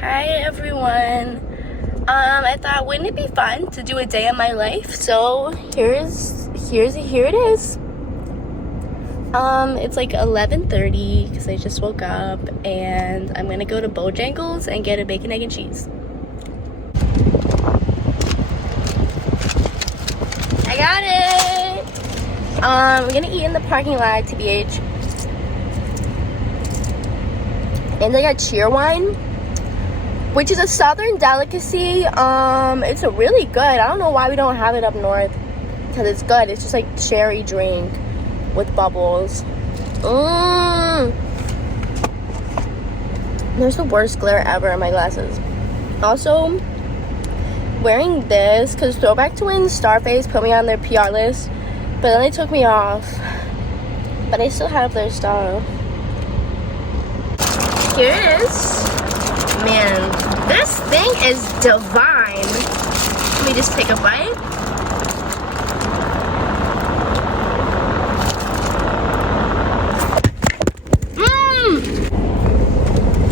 Hi everyone. I thought, wouldn't it be fun to do a day of my life? So here it is. It's like 11:30 because I just woke up, and I'm gonna go to Bojangles and get a bacon, egg, and cheese. I got it. We're gonna eat in the parking lot, TBH. And they got Cheerwine, which is a southern delicacy. It's a really good. I don't know why we don't have it up north, because it's good. It's just like cherry drink with bubbles. There's the worst glare ever in my glasses. Also, wearing this because Throwback Twins Starface put me on their PR list, but then they took me off. But I still have their stuff. Here it is. Man, this thing is divine. Let me just take a bite.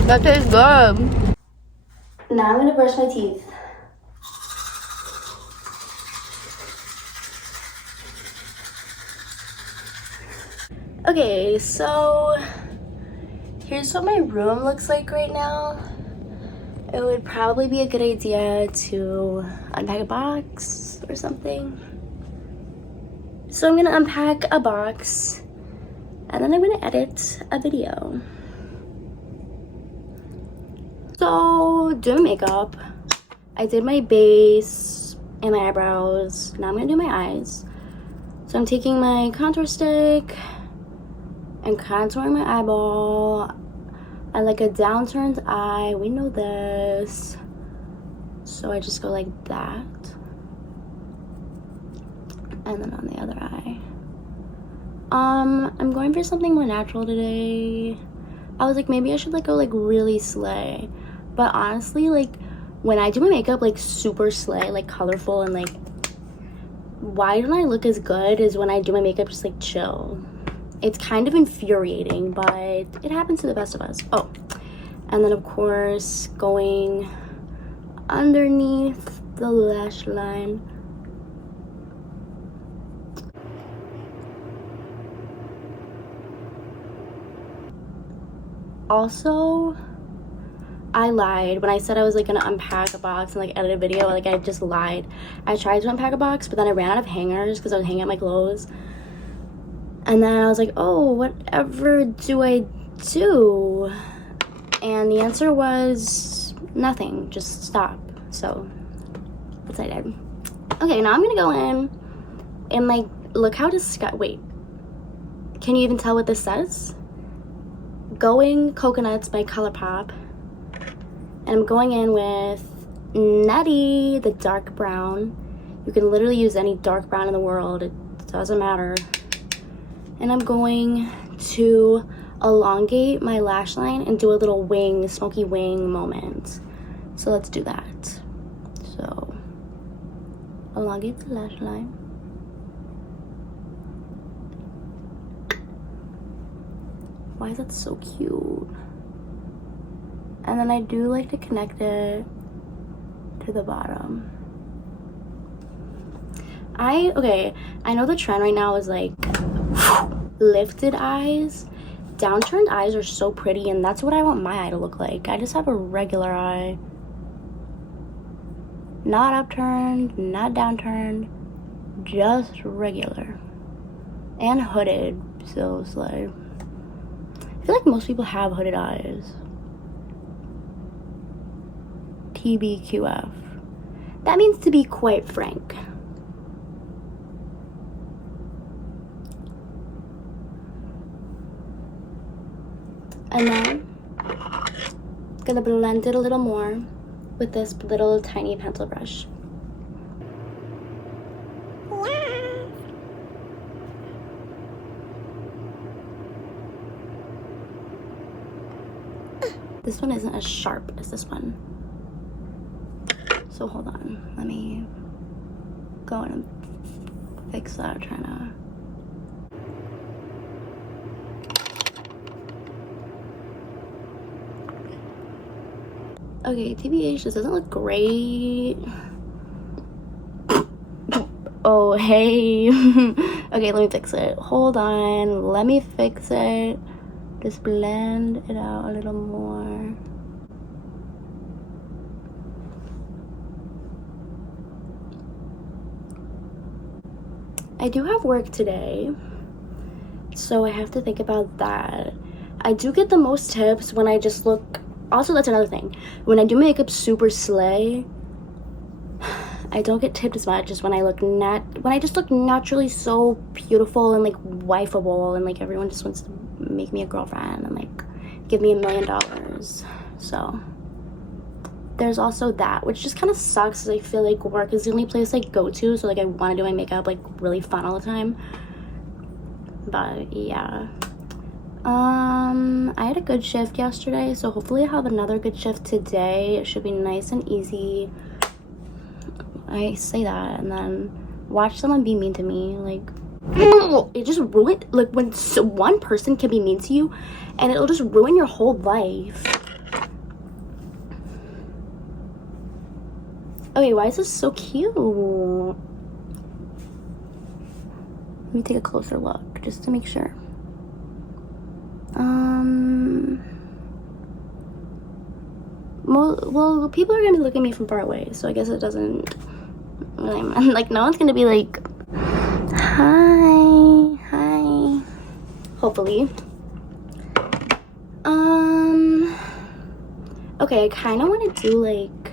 That tastes good. Now I'm gonna brush my teeth. Okay, so here's what my room looks like right now. It would probably be a good idea to unpack a box or something. So I'm gonna unpack a box and then I'm gonna edit a video. So, doing makeup. I did my base and my eyebrows. Now I'm gonna do my eyes. So I'm taking my contour stick and contouring my eyeball. I like a downturned eye. We know this. So I just go like that. And then on the other eye. I'm going for something more natural today. I was like, maybe I should like go like really slay. But honestly, like when I do my makeup like super slay, like colorful and like, why don't I look as good as when I do my makeup just like chill? It's kind of infuriating, but it happens to the best of us. Oh, and then of course going underneath the lash line. Also, I lied when I said I was like gonna unpack a box and like edit a video. Like, I just lied. I tried to unpack a box, but then I ran out of hangers because I was hanging up my clothes. And then I was like, oh, whatever do I do? And the answer was nothing, just stop. So that's what I did. Okay, now I'm gonna go in and like, look how wait, can you even tell what this says? Going Coconuts by ColourPop. And I'm going in with Nutty, the dark brown. You can literally use any dark brown in the world, it doesn't matter. And I'm going to elongate my lash line and do a little wing, smoky wing moment. So let's do that. So elongate the lash line. Why is that so cute? And then I do like to connect it to the bottom. Okay, I know the trend right now is like lifted eyes. Downturned eyes are so pretty, and that's what I want my eye to look like. I just have a regular eye. Not upturned, not downturned, just regular. And hooded, so it's like, I feel like most people have hooded eyes. TBQF. That means to be quite frank. And then gonna blend it a little more with this little tiny pencil brush. This one isn't as sharp as this one. So hold on, let me go in and fix that, trying to. Okay, TBH, this doesn't look great. Oh, hey. Okay, let me fix it. Hold on. Let me fix it. Just blend it out a little more. I do have work today, so I have to think about that. I do get the most tips when I just look. Also, that's another thing. When I do makeup super slay, I don't get tipped as much as when I just look naturally so beautiful and like wifeable, and like everyone just wants to make me a girlfriend and like give me $1 million. So there's also that, which just kind of sucks because I feel like work is the only place I go to, so like I want to do my makeup like really fun all the time. But yeah, I had a good shift yesterday, so hopefully I have another good shift today. It should be nice and easy. I say that and then watch someone be mean to me. Like, it just ruined, like when one person can be mean to you and it'll just ruin your whole life. Okay, why is this so cute? Let me take a closer look just to make sure. Well, people are gonna be looking at me from far away, so I guess it doesn't really matter. Like, no one's gonna be like, hi. Hopefully. Okay, I kind of want to do like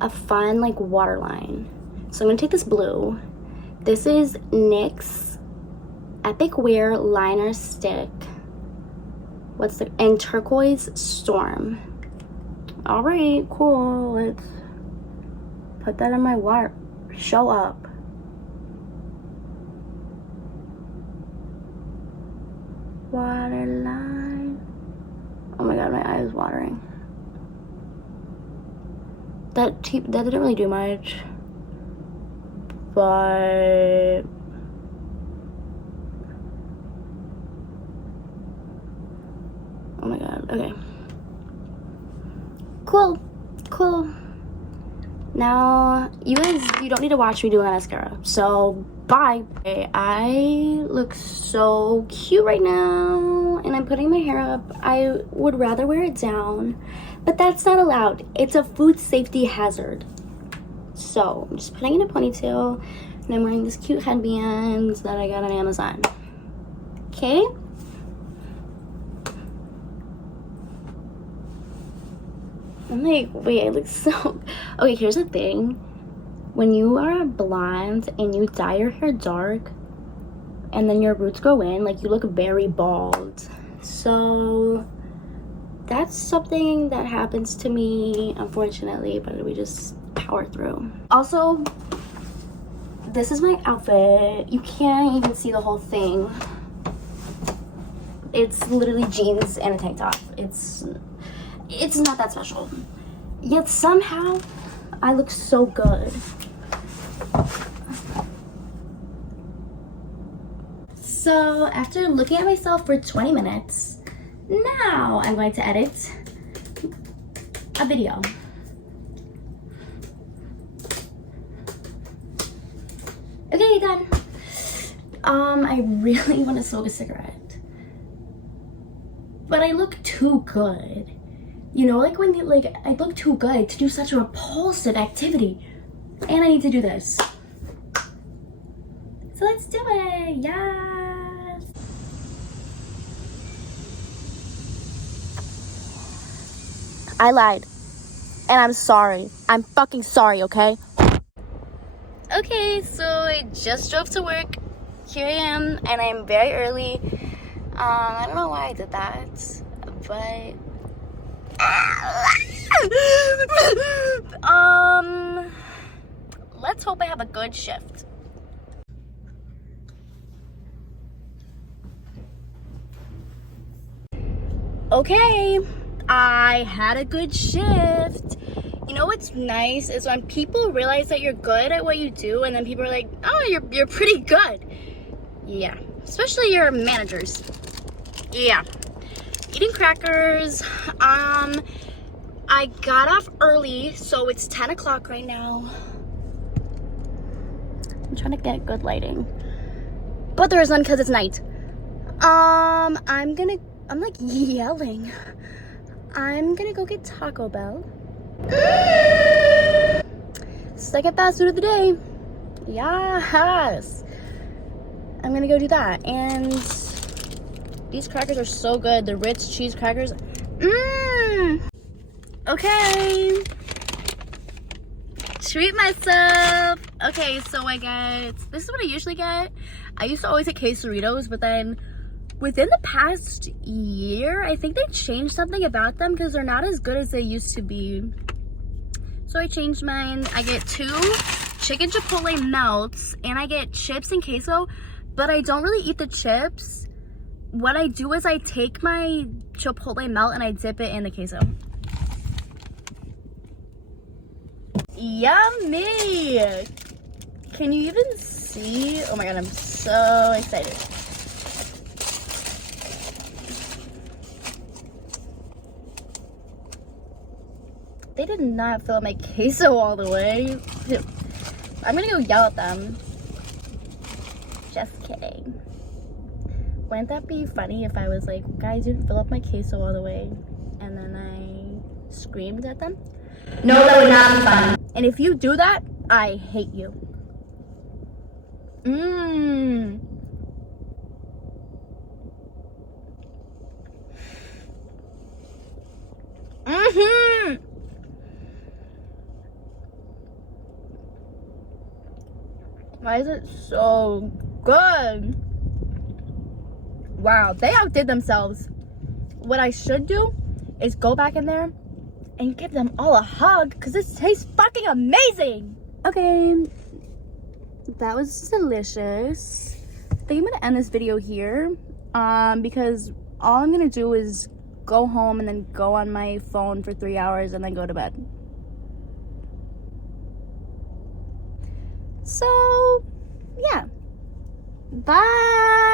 a fun like waterline. So I'm gonna take this blue. This is NYX Epic Wear Liner Stick. And Turquoise Storm. All right, cool. Let's put that in my water. Show up. Waterline. Oh my god, my eye is watering. That didn't really do much, but oh my god. Okay. Cool. Now, you guys, you don't need to watch me doing a mascara, so bye. Okay, I look so cute right now, and I'm putting my hair up. I would rather wear it down, but that's not allowed. It's a food safety hazard. So, I'm just putting in a ponytail, and I'm wearing this cute headband that I got on Amazon. Okay? I'm like, wait, I look so... Okay, here's the thing. When you are blonde and you dye your hair dark and then your roots grow in, like, you look very bald. So that's something that happens to me, unfortunately, but we just power through. Also, this is my outfit. You can't even see the whole thing. It's literally jeans and a tank top. It's not that special. Yet somehow, I look so good. So, after looking at myself for 20 minutes, now I'm going to edit a video. Okay, done. I really want to smoke a cigarette, but I look too good. You know, like when I look too good to do such a repulsive activity. And I need to do this. So let's do it. Yes. I lied. And I'm sorry. I'm fucking sorry, okay? Okay, so I just drove to work. Here I am, and I'm very early. I don't know why I did that, but let's hope I have a good shift. Okay, I had a good shift. You know what's nice is when people realize that you're good at what you do, and then people are like, oh, you're pretty good. Yeah, especially your managers. Yeah. Eating crackers. I got off early, so it's 10 o'clock right now. I'm trying to get good lighting, but there is none because it's night. I'm like yelling. I'm gonna go get Taco Bell. Second fast food of the day. Yes. I'm gonna go do that. And these crackers are so good. The Ritz cheese crackers. Okay. Treat myself. Okay, so I get, this is what I usually get. I used to always get quesadillas, but then within the past year, I think they changed something about them because they're not as good as they used to be. So I changed mine. I get 2 chicken chipotle melts and I get chips and queso, but I don't really eat the chips. What I do is I take my chipotle melt and I dip it in the queso. Yummy! Can you even see? Oh my god, I'm so excited. They did not fill up my queso all the way. I'm gonna go yell at them. Just kidding. Wouldn't that be funny if I was like, guys, you didn't fill up my queso all the way, and then I screamed at them? No, that would not be fun. And if you do that, I hate you. Why is it so good? Wow, they outdid themselves. What I should do is go back in there and give them all a hug because this tastes fucking amazing. Okay, that was delicious. I think I'm gonna end this video here because all I'm gonna do is go home and then go on my phone for 3 hours and then go to bed. So, yeah. Bye.